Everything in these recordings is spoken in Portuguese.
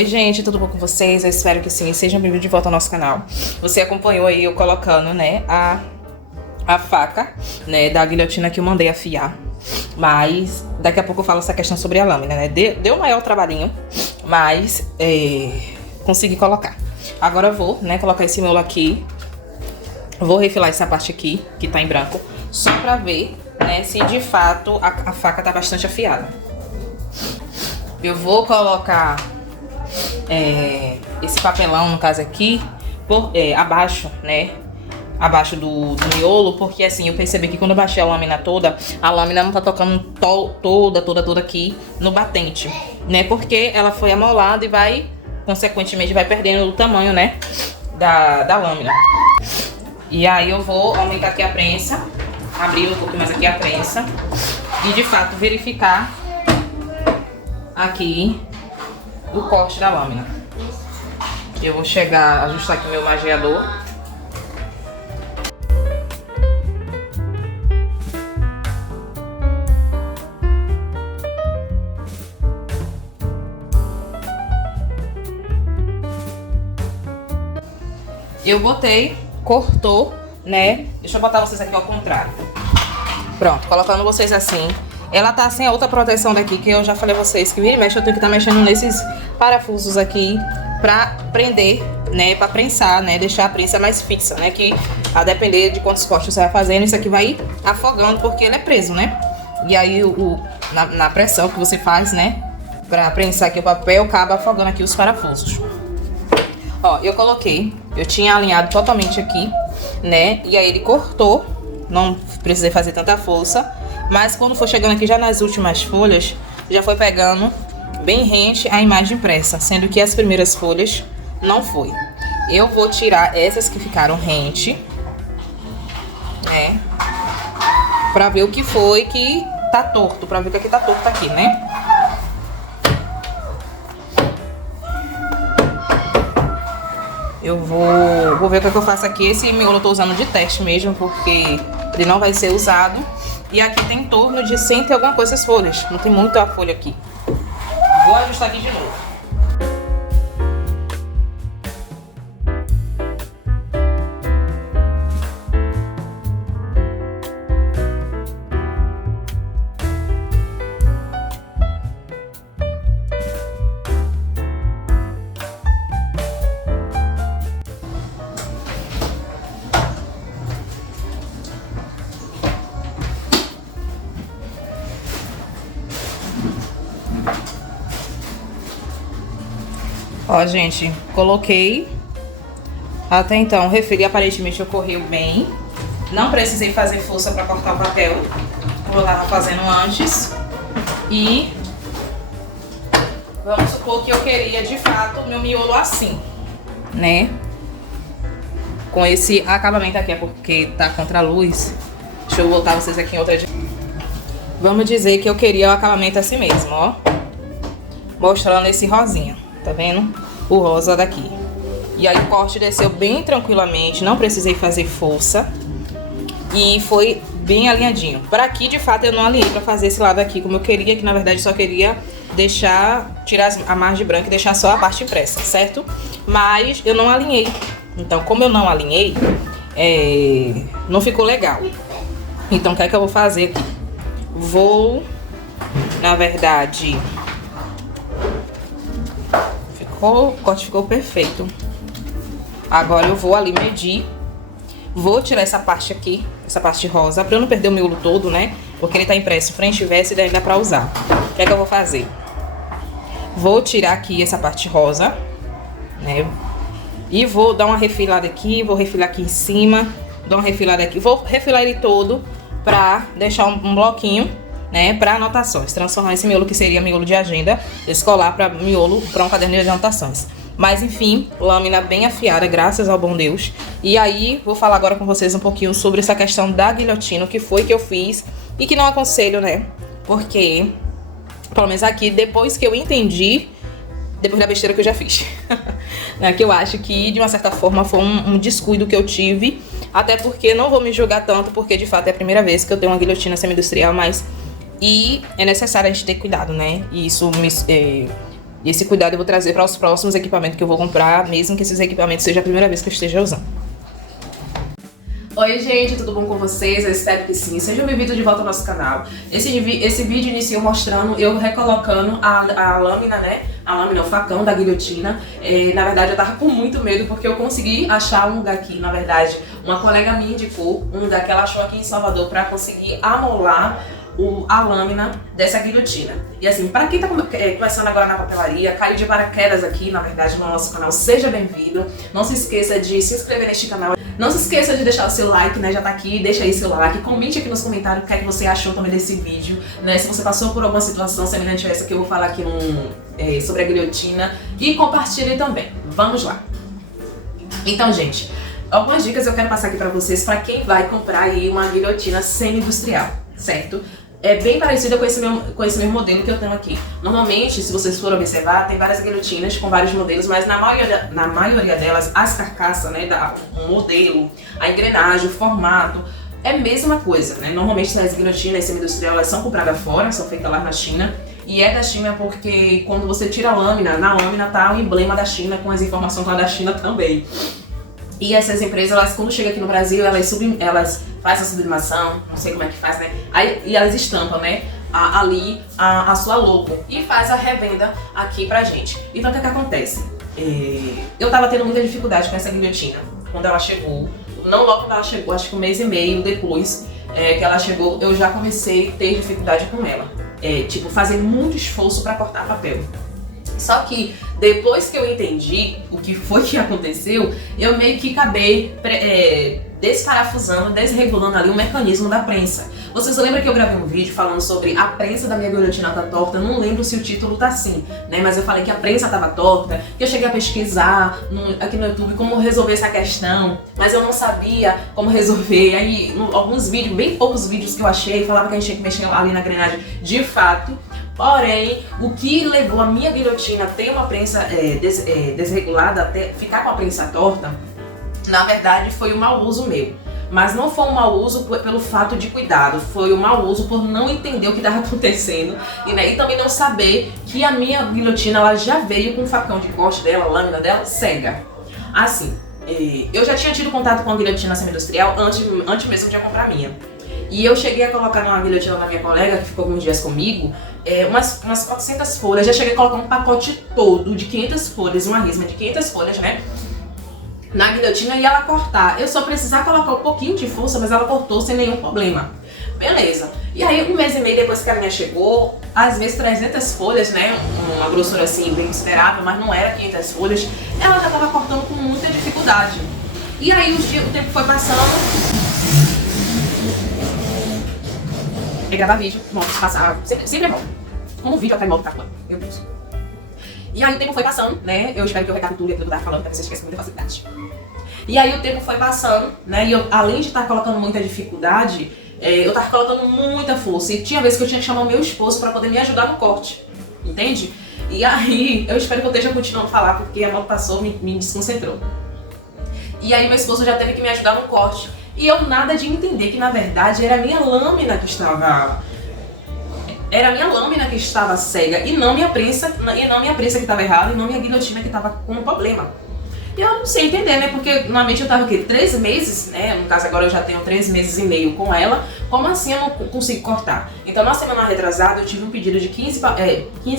Oi gente, tudo bom com vocês? Eu espero que sim, sejam bem-vindos de volta ao nosso canal. Você acompanhou aí eu colocando, né, a faca, né, da guilhotina que eu mandei afiar. Mas daqui a pouco eu falo essa questão sobre a lâmina, né? Deu maior trabalhinho, mas consegui colocar. Agora eu vou, né, colocar esse miolo aqui. Vou refilar essa parte aqui, que tá em branco, só pra ver, né, se de fato a faca tá bastante afiada. Eu vou colocar esse papelão, no caso aqui, abaixo, né? Abaixo do miolo, porque assim, eu percebi que quando eu baixei a lâmina toda, a lâmina não tá tocando toda aqui no batente, né? Porque ela foi amolada e vai, consequentemente, vai perdendo o tamanho, né? Da lâmina. E aí eu vou aumentar aqui a prensa, abrir um pouco mais aqui a prensa e de fato verificar aqui o corte da lâmina. Eu vou ajustar aqui o meu margeador. Eu botei, cortou, né? Deixa eu botar vocês aqui ao contrário. Pronto, colocando vocês assim. Ela tá sem a outra proteção daqui, que eu já falei a vocês que vira e mexe, eu tenho que estar mexendo nesses parafusos aqui pra prender, né, pra prensar, né, deixar a prensa mais fixa, né, que a depender de quantos cortes você vai fazendo, isso aqui vai afogando, porque ele é preso, né. E aí, na pressão que você faz, né, pra prensar aqui o papel, acaba afogando aqui os parafusos. Ó, eu tinha alinhado totalmente aqui, né, e aí ele cortou, não precisei fazer tanta força. Mas quando for chegando aqui já nas últimas folhas, já foi pegando bem rente a imagem impressa, sendo que as primeiras folhas não foi. Eu vou tirar essas que ficaram rente, né? Pra ver o que foi que tá torto, pra ver o que tá torto aqui, né? Eu vou ver o que eu faço aqui. Esse miolo eu tô usando de teste mesmo, porque ele não vai ser usado. E aqui tem em torno de 100 e alguma coisa as folhas. Não tem muita folha aqui. Vou ajustar aqui de novo. Ó, gente, coloquei. Até então, o refil aparentemente ocorreu bem. Não precisei fazer força pra cortar o papel, como eu tava fazendo antes. E vamos supor que eu queria, de fato, o meu miolo assim, né? Com esse acabamento aqui, é porque tá contra a luz. Deixa eu botar vocês aqui em outra... Vamos dizer que eu queria o acabamento assim mesmo, ó. Mostrando esse rosinha. Tá vendo? O rosa daqui. E aí o corte desceu bem tranquilamente. Não precisei fazer força. E foi bem alinhadinho. Para aqui, de fato, eu não alinhei pra fazer esse lado aqui como eu queria. Que na verdade só queria tirar a margem branca e deixar só a parte impressa, certo? Mas eu não alinhei. Então, como eu não alinhei, não ficou legal. Então, o que é que eu vou fazer aqui? Vou, na verdade... O corte ficou perfeito. Agora eu vou ali medir. Vou tirar essa parte aqui, essa parte rosa, pra eu não perder o miolo todo, né? Porque ele tá impresso frente e verso e daí dá pra usar. O que é que eu vou fazer? Vou tirar aqui essa parte rosa, né? E vou dar uma refilada aqui, vou refilar aqui em cima, dar uma refilada aqui. Vou refilar ele todo pra deixar um bloquinho, né, para anotações, transformar esse miolo que seria miolo de agenda escolar para miolo para um caderno de anotações. Mas enfim, lâmina bem afiada, graças ao bom Deus. E aí, vou falar agora com vocês um pouquinho sobre essa questão da guilhotina, o que foi que eu fiz e que não aconselho, né? Porque, pelo menos aqui, depois que eu entendi, depois da besteira que eu já fiz, né, que eu acho que de uma certa forma foi um descuido que eu tive, até porque não vou me julgar tanto, porque de fato é a primeira vez que eu tenho uma guilhotina semi-industrial, mas... E é necessário a gente ter cuidado, né? E isso E esse cuidado eu vou trazer para os próximos equipamentos que eu vou comprar, mesmo que esses equipamentos seja a primeira vez que eu esteja usando. Oi gente, tudo bom com vocês? Eu espero que sim. Sejam bem-vindos de volta ao nosso canal. Esse vídeo iniciou mostrando eu recolocando a lâmina, né? A lâmina, o facão da guilhotina. Na verdade eu tava com muito medo porque eu consegui achar um lugar aqui. Na verdade, uma colega minha indicou um lugar que ela achou aqui em Salvador para conseguir amolar a lâmina dessa guilhotina. E assim, para quem tá começando agora na papelaria, caiu de paraquedas aqui, na verdade, no nosso canal, seja bem-vindo. Não se esqueça de se inscrever neste canal. Não se esqueça de deixar o seu like, né? Já tá aqui, deixa aí seu like. Comente aqui nos comentários o que é que você achou também desse vídeo, né? Se você passou por alguma situação semelhante a essa que eu vou falar aqui sobre a guilhotina. E compartilhe também. Vamos lá. Então, gente, algumas dicas eu quero passar aqui pra vocês para quem vai comprar aí uma guilhotina semi-industrial, certo? É bem parecida com esse mesmo modelo que eu tenho aqui. Normalmente, se vocês forem observar, tem várias guilhotinas com vários modelos, mas na maioria delas, as carcaças, né, o modelo, a engrenagem, o formato, é a mesma coisa, né? Normalmente as guilhotinas semi-industrial, elas são compradas fora, são feitas lá na China. E é da China porque quando você tira a lâmina, na lâmina tá o emblema da China com as informações lá da China também. E essas empresas, elas, quando chegam aqui no Brasil, elas fazem a sublimação, não sei como é que faz, né? E elas estampam, né? Ali a sua logo e faz a revenda aqui pra gente. Então o que é que acontece? Eu tava tendo muita dificuldade com essa guilhotina quando ela chegou. Não logo quando ela chegou, acho que 1 mês e meio depois que ela chegou, eu já comecei a ter dificuldade com ela. Tipo, fazendo muito esforço pra cortar papel. Só que depois que eu entendi o que foi que aconteceu, eu meio que acabei desparafusando, desregulando ali o mecanismo da prensa. Vocês lembram que eu gravei um vídeo falando sobre a prensa da minha guilhotina tá torta? Não lembro se o título tá assim, né? Mas eu falei que a prensa tava torta, que eu cheguei a pesquisar aqui no YouTube como resolver essa questão, mas eu não sabia como resolver. Aí, alguns vídeos, bem poucos vídeos que eu achei, falava que a gente tinha que mexer ali na engrenagem de fato. Porém, o que levou a minha guilhotina a ter uma prensa desregulada, até ficar com a prensa torta, na verdade foi um mau uso meu. Mas não foi um mau uso pelo fato de cuidado, foi um mau uso por não entender o que estava acontecendo e também não saber que a minha guilhotina ela já veio com o facão de corte dela, a lâmina dela, cega. Assim, eu já tinha tido contato com a guilhotina semi-industrial antes mesmo de eu comprar a minha. E eu cheguei a colocar numa guilhotina da minha colega, que ficou alguns dias comigo, umas 400 folhas. Já cheguei a colocar um pacote todo de 500 folhas, uma resma de 500 folhas, né? Na guilhotina e ela cortar. Eu só precisava colocar um pouquinho de força, mas ela cortou sem nenhum problema. Beleza. E aí, 1 mês e meio depois que a minha chegou, às vezes 300 folhas, né? Uma grossura assim, bem considerável, mas não era 500 folhas. Ela já tava cortando com muita dificuldade. E aí, o tempo foi passando. Gravar vídeo, passar, sempre é bom. Como o vídeo até modo tá falando, meu Deus. E aí o tempo foi passando, né? Eu espero que eu recapitule aquilo que eu tava falando, pra você esquecer com muita facilidade. E aí o tempo foi passando, né? E eu, além de estar colocando muita dificuldade, eu tava colocando muita força. E tinha vezes que eu tinha que chamar o meu esposo pra poder me ajudar no corte, entende? E aí, eu espero que eu esteja continuando a falar, porque a moto passou, me desconcentrou. E aí meu esposo já teve que me ajudar no corte. E eu nada de entender que na verdade era a minha lâmina que estava cega e não minha prensa que estava errada e não minha guilhotina que estava com um problema. E eu não sei entender, né? Porque normalmente eu tava aqui 3 meses, né? No caso agora eu já tenho 3 meses e meio com ela. Como assim eu não consigo cortar? Então na semana retrasada eu tive um pedido de 15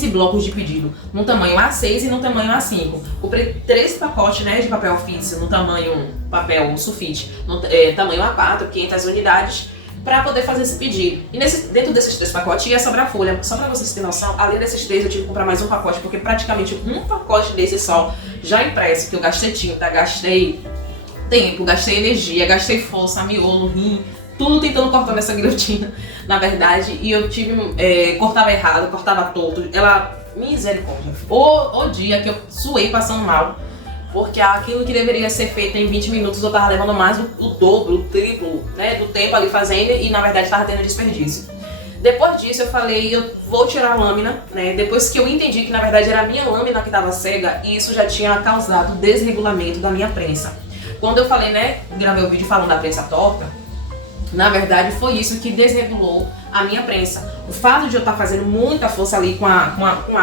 blocos de pedido no tamanho A6 e no tamanho A5. Comprei 3 pacotes, né, de papel ofício no tamanho papel sulfite, no tamanho A4, 500 unidades, para poder fazer esse pedido. E dentro desses 3 pacotes ia sobrar folha. Só para vocês terem noção, além desses 3 eu tive que comprar mais um pacote, porque praticamente um pacote desse só já impresso, que eu gastei tinta, gastei tempo, gastei energia, gastei força, miolo, rim, tudo tentando cortar nessa guilhotina, na verdade. E eu cortava errado, cortava torto. Ela, misericórdia, o dia que eu suei passando mal, porque aquilo que deveria ser feito em 20 minutos eu tava levando mais o dobro, o triplo, né, do tempo ali fazendo, e na verdade tava tendo desperdício. Depois disso eu falei, eu vou tirar a lâmina, né, depois que eu entendi que na verdade era a minha lâmina que tava cega, e isso já tinha causado desregulamento da minha prensa. Quando eu falei, né, gravei o vídeo falando da prensa torta, Na verdade, foi isso que desregulou a minha prensa. O fato de eu estar fazendo muita força ali com a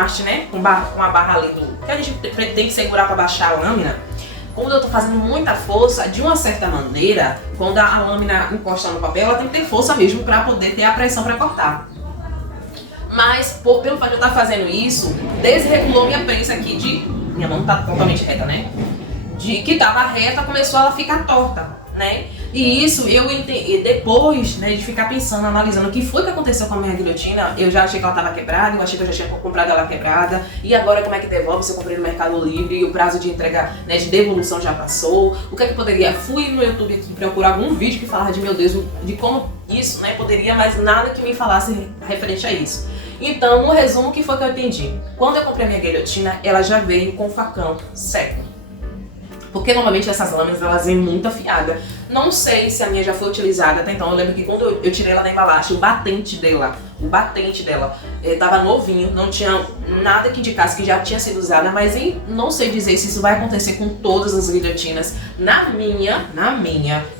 haste, né? Com a barra ali que a gente tem que segurar para baixar a lâmina. Quando eu tô fazendo muita força, de uma certa maneira, quando a lâmina encosta no papel, ela tem que ter força mesmo para poder ter a pressão para cortar. Mas, pelo fato de eu estar fazendo isso, desregulou minha prensa aqui de... Minha mão tá totalmente reta, né? De que tava reta, começou ela a ficar torta, né? E isso eu entendi, depois, né, de ficar pensando, analisando o que foi que aconteceu com a minha guilhotina, eu já achei que ela tava quebrada, eu achei que eu já tinha comprado ela quebrada, e agora como é que devolve se eu comprei no Mercado Livre e o prazo de entrega, né, de devolução já passou, o que é que poderia? Fui no YouTube aqui procurar algum vídeo que falava de, meu Deus, de como isso, né, poderia, mas nada que me falasse referente a isso. Então, no resumo, o que foi que eu entendi? Quando eu comprei a minha guilhotina, ela já veio com facão seco. Porque normalmente essas lâminas elas vêm muito afiada. Não sei se a minha já foi utilizada até então. Eu lembro que quando eu tirei ela da embalagem, o batente dela tava novinho, não tinha nada que indicasse que já tinha sido usada, mas não sei dizer se isso vai acontecer com todas as guilhotinas. Na minha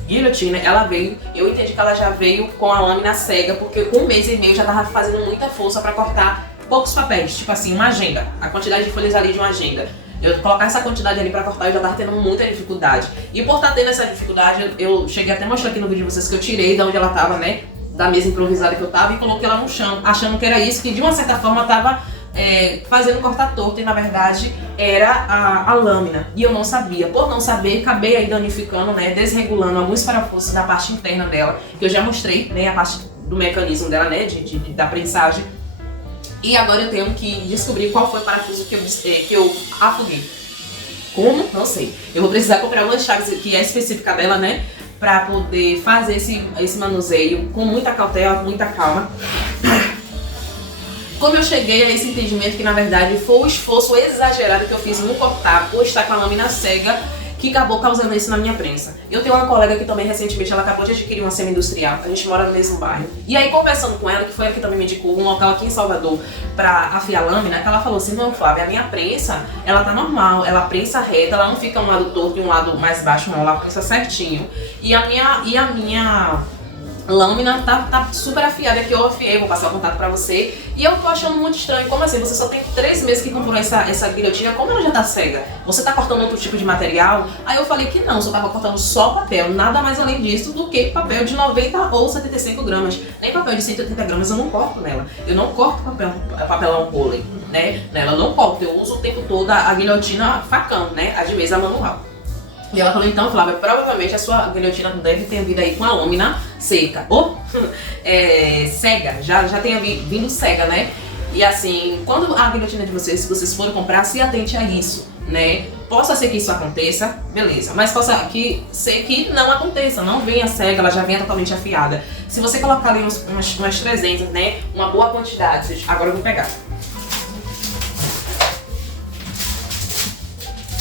guilhotina, ela veio, eu entendi que ela já veio com a lâmina cega, porque com 1 mês e meio já tava fazendo muita força para cortar poucos papéis, tipo assim, uma agenda, a quantidade de folhas ali de uma agenda. Eu colocar essa quantidade ali pra cortar, eu já tava tendo muita dificuldade. E por estar tendo essa dificuldade, eu cheguei até a mostrar aqui no vídeo de vocês que eu tirei de onde ela tava, né? Da mesa improvisada que eu tava e coloquei ela no chão, achando que era isso, que de uma certa forma tava fazendo cortar torto e na verdade era a lâmina. E eu não sabia. Por não saber, acabei aí danificando, né? Desregulando alguns parafusos da parte interna dela, que eu já mostrei, né? A parte do mecanismo dela, né? Da prensagem. E agora eu tenho que descobrir qual foi o parafuso que eu afoguei. Como? Não sei. Eu vou precisar comprar uma chave que é específica dela, né? Pra poder fazer esse manuseio com muita cautela, muita calma. Como eu cheguei a esse entendimento que na verdade foi o esforço exagerado que eu fiz no cortar por estar com a lâmina cega que acabou causando isso na minha prensa. Eu tenho uma colega que também recentemente ela acabou de adquirir uma semi-industrial, a gente mora no mesmo bairro. E aí conversando com ela, que foi a que também me indicou um local aqui em Salvador pra afiar lâmina, que ela falou assim, não Flávia, a minha prensa, ela tá normal, ela prensa reta, ela não fica um lado torto e um lado mais baixo não, ela prensa certinho. E a minha lâmina tá super afiada, que eu afiei, vou passar o contato pra você. E eu tô achando muito estranho, como assim? Você só tem 3 meses que comprou essa guilhotina, como ela já tá cega? Você tá cortando outro tipo de material? Aí eu falei que não, só tava cortando só papel, nada mais além disso do que papel de 90 ou 75 gramas. Nem papel de 180 gramas eu não corto nela. Eu não corto papelão pôlei, né? Nela eu não corto, eu uso o tempo todo a guilhotina facão, né? A de mesa manual. E ela falou, então, Flávia, provavelmente a sua guilhotina deve ter vindo aí com a lâmina seca. Ou cega, já tenha vindo cega, né? E assim, quando a guilhotina de vocês, se vocês forem comprar, se atente a isso, né? Possa ser que isso aconteça, beleza. Mas possa ser que não aconteça, não venha cega, ela já venha totalmente afiada. Se você colocar ali umas 300, né? Uma boa quantidade. Agora eu vou pegar.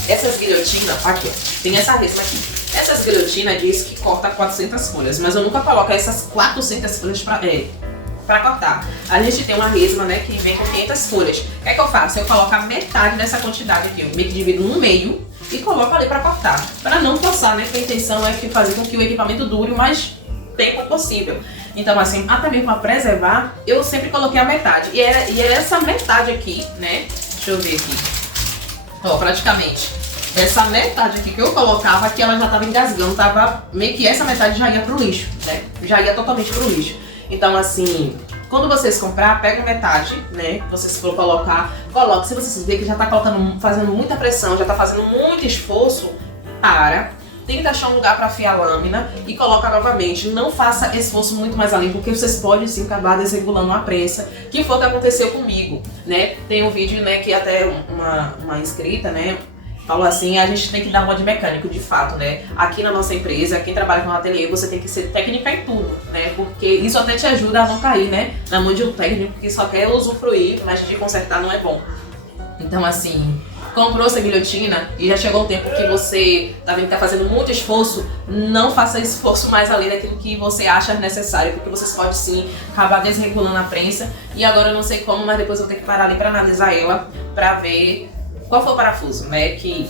Essas guilhotinas, aqui ó, tem essa resma aqui. Essas guilhotinas diz que corta 400 folhas, mas eu nunca coloco essas 400 folhas pra cortar. A gente tem uma resma, né, que vem com 500 folhas. O que é que eu faço? Eu coloco a metade dessa quantidade aqui, eu meio que divido no meio e coloco ali pra cortar. Pra não forçar, né, porque a intenção é fazer com que o equipamento dure o mais tempo possível. Então assim, até mesmo pra preservar, eu sempre coloquei a metade. E era essa metade aqui, né, deixa eu ver aqui. Ó, praticamente essa metade aqui que eu colocava, que ela já tava engasgando, tava meio que essa metade já ia pro lixo, né? Já ia totalmente pro lixo. Então assim, quando vocês comprar, pega metade, né? Vocês for coloque. Se vocês verem que já tá fazendo muita pressão, já tá fazendo muito esforço, tenta achar um lugar para afiar a lâmina e coloca novamente. Não faça esforço muito mais além, porque vocês podem sim acabar desregulando a prensa, que foi o que aconteceu comigo, né? Tem um vídeo, né, que até uma inscrita, né, falou assim, a gente tem que dar uma de mecânico, de fato, né? Aqui na nossa empresa, quem trabalha com ateliê, você tem que ser técnica em tudo, né? Porque isso até te ajuda a não cair, né, na mão de um técnico que só quer usufruir, mas de consertar não é bom. Então assim, comprou essa guilhotina e já chegou o tempo que você tá vendo que tá fazendo muito esforço, não faça esforço mais além daquilo que você acha necessário, porque vocês podem sim acabar desregulando a prensa. E agora eu não sei como, mas depois eu vou ter que parar ali pra analisar ela, pra ver qual foi o parafuso, né, que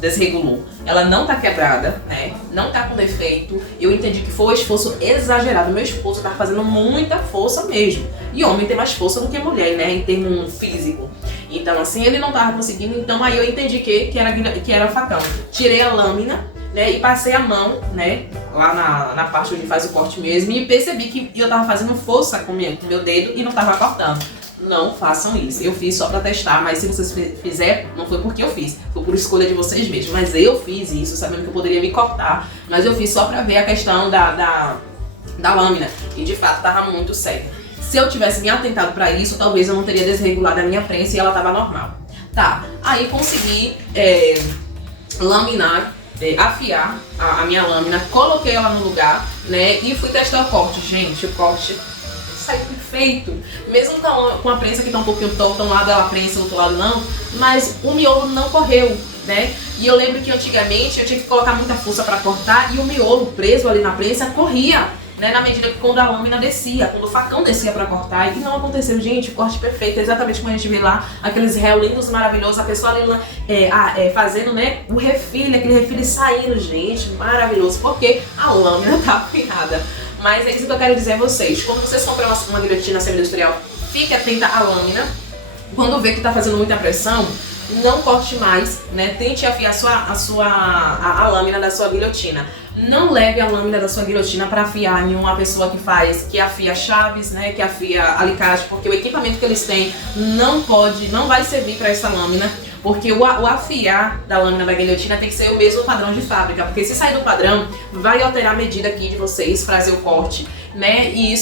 desregulou. Ela não tá quebrada, né? Não tá com defeito. Eu entendi que foi um esforço exagerado. Meu esposo tava fazendo muita força mesmo. E homem tem mais força do que mulher, né? Em termos físico. Então, assim, ele não tava conseguindo. Então, aí eu entendi que era facão. Tirei a lâmina, né? E passei a mão, né? Lá na parte onde faz o corte mesmo. E percebi que eu tava fazendo força com meu dedo e não tava cortando. Não façam isso. Eu fiz só pra testar, mas se vocês fizerem, não foi porque eu fiz, foi por escolha de vocês mesmos. Mas eu fiz isso, sabendo que eu poderia me cortar, mas eu fiz só pra ver a questão da lâmina. E de fato tava muito séria. Se eu tivesse me atentado pra isso, talvez eu não teria desregulado a minha prensa e ela tava normal. Tá, aí consegui laminar, afiar a minha lâmina, coloquei ela no lugar, né? E fui testar o corte. Gente, o corte saiu perfeito, mesmo com a prensa que tá um pouquinho torta, um lado ela prensa, o outro lado não, mas o miolo não correu, né? E eu lembro que antigamente eu tinha que colocar muita força para cortar e o miolo preso ali na prensa corria, né? Na medida que quando a lâmina descia, quando o facão descia para cortar, e não aconteceu, gente, o corte perfeito, exatamente como a gente vê lá, aqueles réus lindos, maravilhosos, a pessoa ali fazendo, né, o refile, aquele refile saindo, gente, maravilhoso, porque a lâmina tá afiada. Mas é isso que eu quero dizer a vocês. Quando vocês compram uma guilhotina semi-industrial, fique atenta à lâmina. Quando vê que tá fazendo muita pressão, não corte mais, né? Tente afiar a lâmina da sua guilhotina. Não leve a lâmina da sua guilhotina para afiar em uma pessoa que afia chaves, né? Que afia alicate, porque o equipamento que eles têm não vai servir para essa lâmina. Porque o afiar da lâmina da guilhotina tem que ser o mesmo padrão de fábrica. Porque se sair do padrão, vai alterar a medida aqui de vocês, fazer o corte, né? E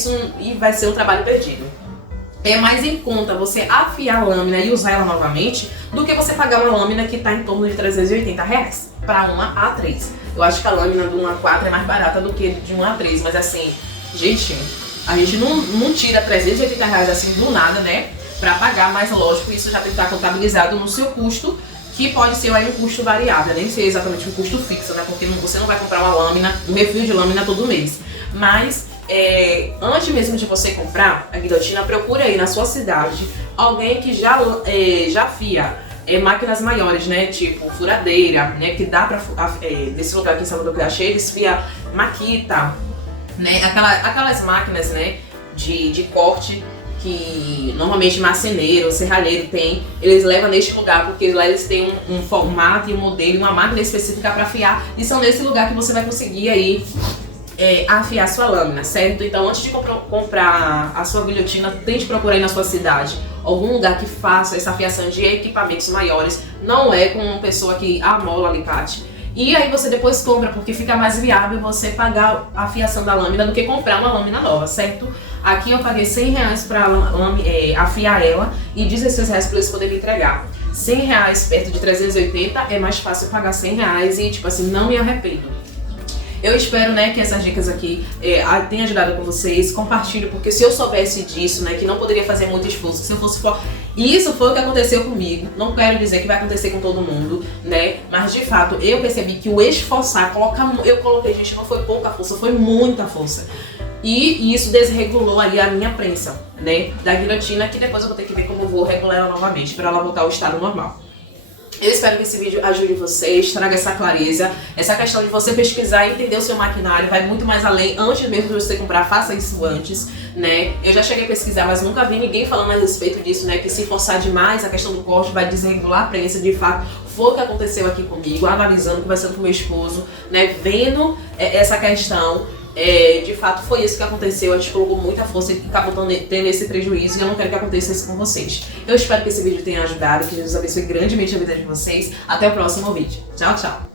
vai ser um trabalho perdido. É mais em conta você afiar a lâmina e usar ela novamente do que você pagar uma lâmina que está em torno de R$380 para uma A3. Eu acho que a lâmina do 1 A4 é mais barata do que de 1 A3, mas assim, gente, a gente não tira R$380 assim do nada, né? Para pagar, mas lógico, isso já tem que estar contabilizado no seu custo, que pode ser aí um custo variável, nem ser exatamente um custo fixo, né? Porque você não vai comprar uma lâmina, um refil de lâmina todo mês. Mas antes mesmo de você comprar a guilhotina, procura aí na sua cidade alguém que já afia máquinas maiores, né? Tipo furadeira, né? Que dá pra nesse lugar aqui em Salvador que eu achei, eles fia Makita, né? Aquelas máquinas, né? De corte que normalmente marceneiro, serralheiro tem, eles levam neste lugar, porque lá eles têm um formato e um modelo, uma máquina específica para afiar, e são nesse lugar que você vai conseguir aí afiar sua lâmina, certo? Então antes de comprar a sua guilhotina, tente procurar aí na sua cidade algum lugar que faça essa afiação de equipamentos maiores, não é com uma pessoa que amola alicate. E aí você depois compra, porque fica mais viável você pagar a afiação da lâmina do que comprar uma lâmina nova, certo? Aqui eu paguei R$100 para afiar ela e R$16 para eles poderem me entregar. R$100 perto de 380 é mais fácil pagar R$100 e, tipo assim, não me arrependo. Eu espero, né, que essas dicas aqui tenham ajudado com vocês. Compartilhe, porque se eu soubesse disso, né, que não poderia fazer muito esforço, se eu fosse isso foi o que aconteceu comigo. Não quero dizer que vai acontecer com todo mundo, né? Mas de fato, eu percebi que o esforçar, eu coloquei, gente, não foi pouca força, foi muita força. E isso desregulou ali a minha prensa, né, da guilhotina, que depois eu vou ter que ver como eu vou regular ela novamente, para ela voltar ao estado normal. Eu espero que esse vídeo ajude vocês, traga essa clareza, essa questão de você pesquisar e entender o seu maquinário, vai muito mais além. Antes mesmo de você comprar, faça isso antes, né? Eu já cheguei a pesquisar, mas nunca vi ninguém falando a respeito disso, né? Que se forçar demais, a questão do corte vai desregular a prensa. De fato, foi o que aconteceu aqui comigo, analisando, conversando com meu esposo, né? Vendo essa questão. De fato foi isso que aconteceu, a gente colocou muita força e acabou tendo esse prejuízo, e eu não quero que aconteça isso com vocês. Eu espero que esse vídeo tenha ajudado, que Jesus abençoe grandemente a vida de vocês. Até o próximo vídeo. Tchau, tchau!